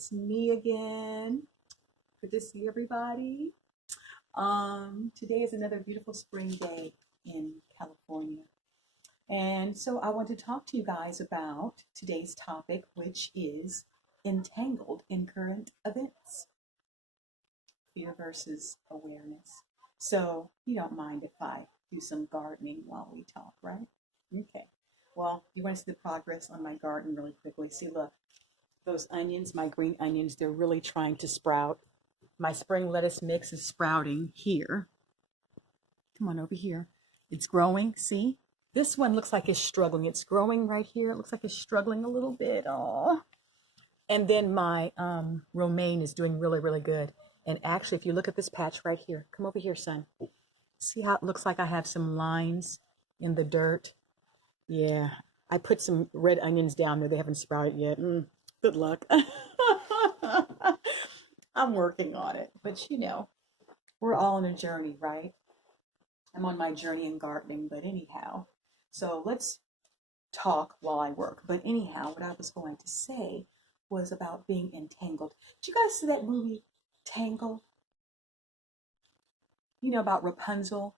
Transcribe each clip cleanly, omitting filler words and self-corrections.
it's me again. Good to see everybody. Today is another beautiful spring day in California. And so I want to talk to you guys about today's topic, which is entangled in current events. Fear versus awareness. So you don't mind if I do some gardening while we talk, right? Okay. Well, you want to see the progress on my garden really quickly. See, look, those onions, my green onions, they're really trying to sprout. My spring lettuce mix is sprouting here. Come on over here. It's growing, see? This one looks like it's struggling. It's growing right here. It looks like it's struggling a little bit. Oh. And then my romaine is doing really, really good. And actually, if you look at this patch right here, come over here, son. See how it looks like I have some lines in the dirt? Yeah, I put some red onions down there. They haven't sprouted yet. Good luck. I'm working on it. But you know, we're all on a journey, right? I'm on my journey in gardening, but anyhow. So let's talk while I work. But anyhow, what I was going to say was about being entangled. Did you guys see that movie, Tangled? You know, about Rapunzel,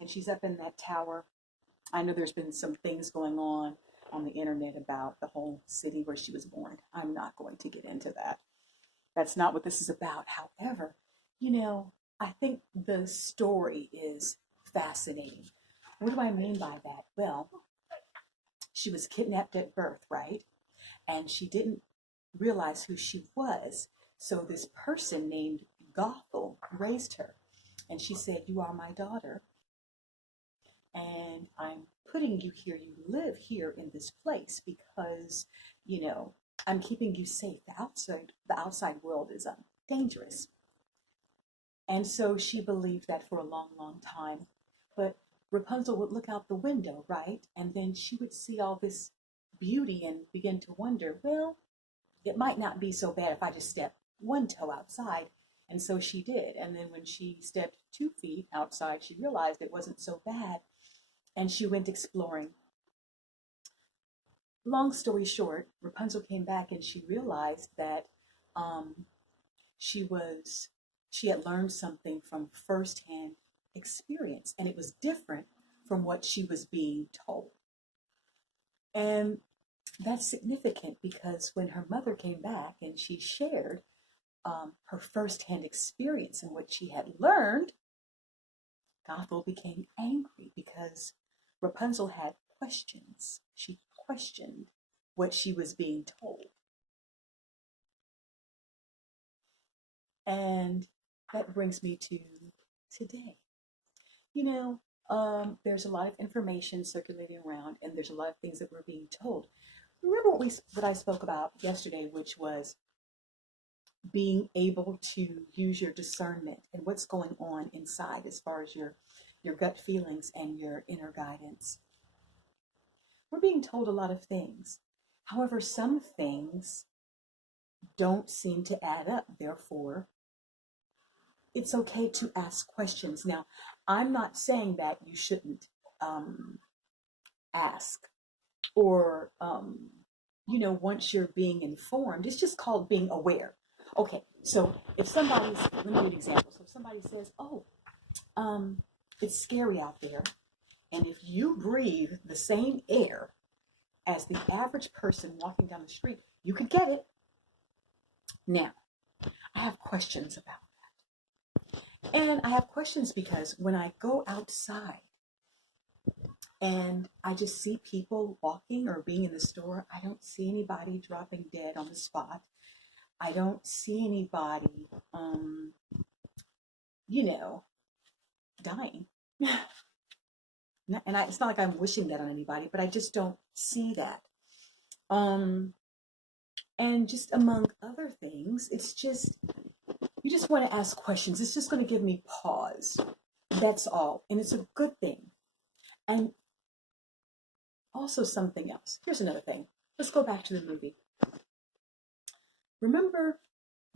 and she's up in that tower. I know there's been some things going on the internet about the whole city where she was born. I'm not going to get into that. That's not what this is about. However, you know, I think the story is fascinating. What do I mean by that? Well, she was kidnapped at birth, right? And she didn't realize who she was. So this person named Gothel raised her. And she said, "You are my daughter. And I'm putting you here. You live here in this place because, you know, I'm keeping you safe. The outside world is dangerous." And so she believed that for a long, long time. But Rapunzel would look out the window, right? And then she would see all this beauty and begin to wonder, well, it might not be so bad if I just step one toe outside. And so she did. And then when she stepped 2 feet outside, she realized it wasn't so bad. And she went exploring. Long story short, Rapunzel came back and she realized that um, she had learned something from firsthand experience, and it was different from what she was being told. And that's significant because when her mother came back and she shared her firsthand experience and what she had learned, Gothel became angry because Rapunzel had questions. She questioned what she was being told. And that brings me to today. You know, there's a lot of information circulating around, and there's a lot of things that we're being told. Remember what I spoke about yesterday, which was being able to use your discernment and what's going on inside as far as your gut feelings and your inner guidance. We're being told a lot of things. However, some things don't seem to add up. Therefore, it's okay to ask questions. Now, I'm not saying that you shouldn't ask or, you know, once you're being informed, it's just called being aware. Okay, so if somebody's, let me give you an example. So if somebody says, oh, it's scary out there, and if you breathe the same air as the average person walking down the street, you could get it. Now, I have questions about that. And I have questions because when I go outside and I just see people walking or being in the store, I don't see anybody dropping dead on the spot. I don't see anybody, you know, dying. And it's not like I'm wishing that on anybody, but I just don't see that. And just among other things, it's just, you just want to ask questions. It's just going to give me pause. That's all. And it's a good thing. And also something else. Here's another thing. Let's go back to the movie. Remember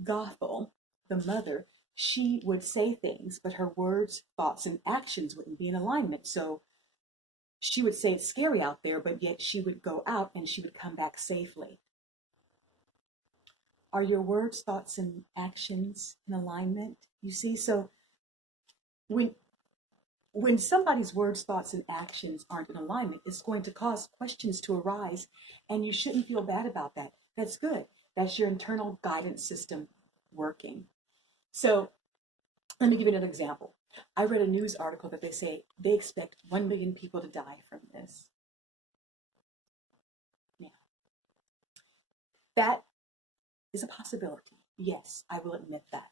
Gothel, the mother, she would say things, but her words, thoughts, and actions wouldn't be in alignment. So she would say it's scary out there, but yet she would go out and she would come back safely. Are your words, thoughts, and actions in alignment? You see, so when when somebody's words, thoughts, and actions aren't in alignment, it's going to cause questions to arise, and you shouldn't feel bad about that. That's good. That's your internal guidance system working. So let me give you another example. I read a news article that they say they expect 1 million people to die from this. Now, that is a possibility. Yes, I will admit that.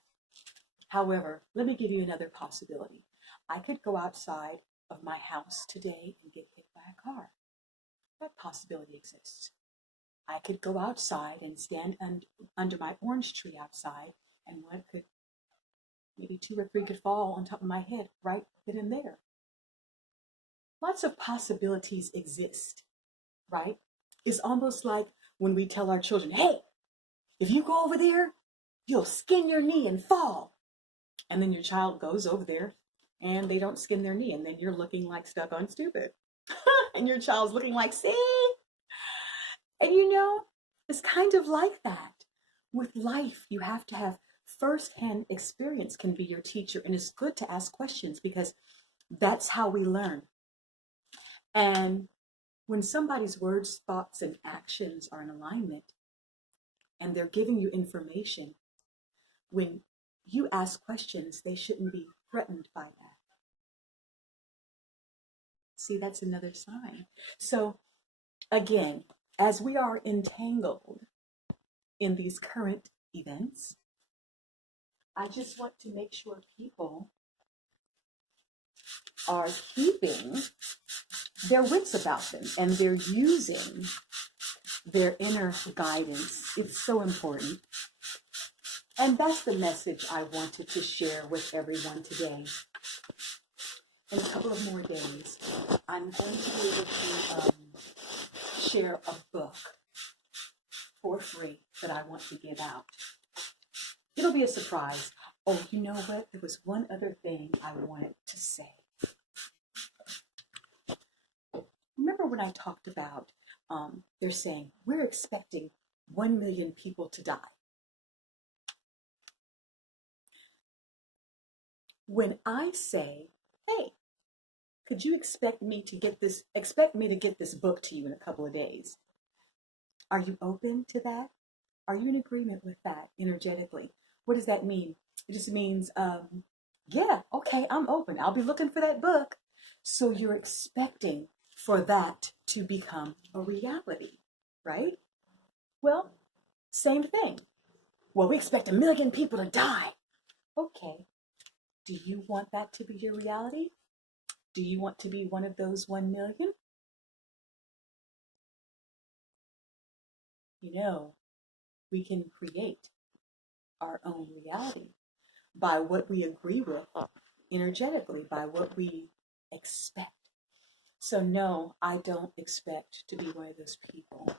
However, let me give you another possibility. I could go outside of my house today and get hit by a car. That possibility exists. I could go outside and stand under my orange tree outside, and one could, maybe two or three could fall on top of my head right then and there. Lots of possibilities exist, right? It's almost like when we tell our children, hey, if you go over there, you'll skin your knee and fall. And then your child goes over there and they don't skin their knee. And then you're looking like stuck on stupid. And your child's looking like, see? And you know, it's kind of like that. With life, you have to have firsthand experience can be your teacher. And it's good to ask questions because that's how we learn. And when somebody's words, thoughts, and actions are in alignment and they're giving you information, when you ask questions, they shouldn't be threatened by that. See, that's another sign. So again, as we are entangled in these current events, I just want to make sure people are keeping their wits about them and they're using their inner guidance. It's so important. And that's the message I wanted to share with everyone today. In a couple of more days, I'm going to be able to share a book for free that I want to give out. It'll be a surprise. Oh, you know what? There was one other thing I wanted to say. Remember when I talked about, they're saying, we're expecting 1 million people to die. When I say, hey, could you expect me to get this book to you in a couple of days? Are you open to that? Are you in agreement with that energetically? What does that mean? It just means, yeah, okay, I'm open. I'll be looking for that book. So you're expecting for that to become a reality, right? Well, same thing. Well, we expect 1 million people to die. Okay. Do you want that to be your reality? Do you want to be one of those 1 million? You know, we can create our own reality by what we agree with energetically, by what we expect. So no, I don't expect to be one of those people.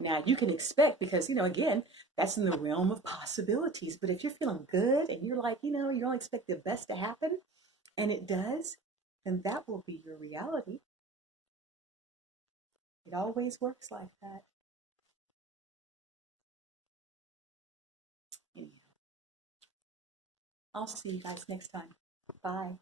Now you can expect because, again, that's in the realm of possibilities. But if you're feeling good and you're like, you don't expect the best to happen and it does, then that will be your reality. It always works like that. Anyhow, I'll see you guys next time. Bye.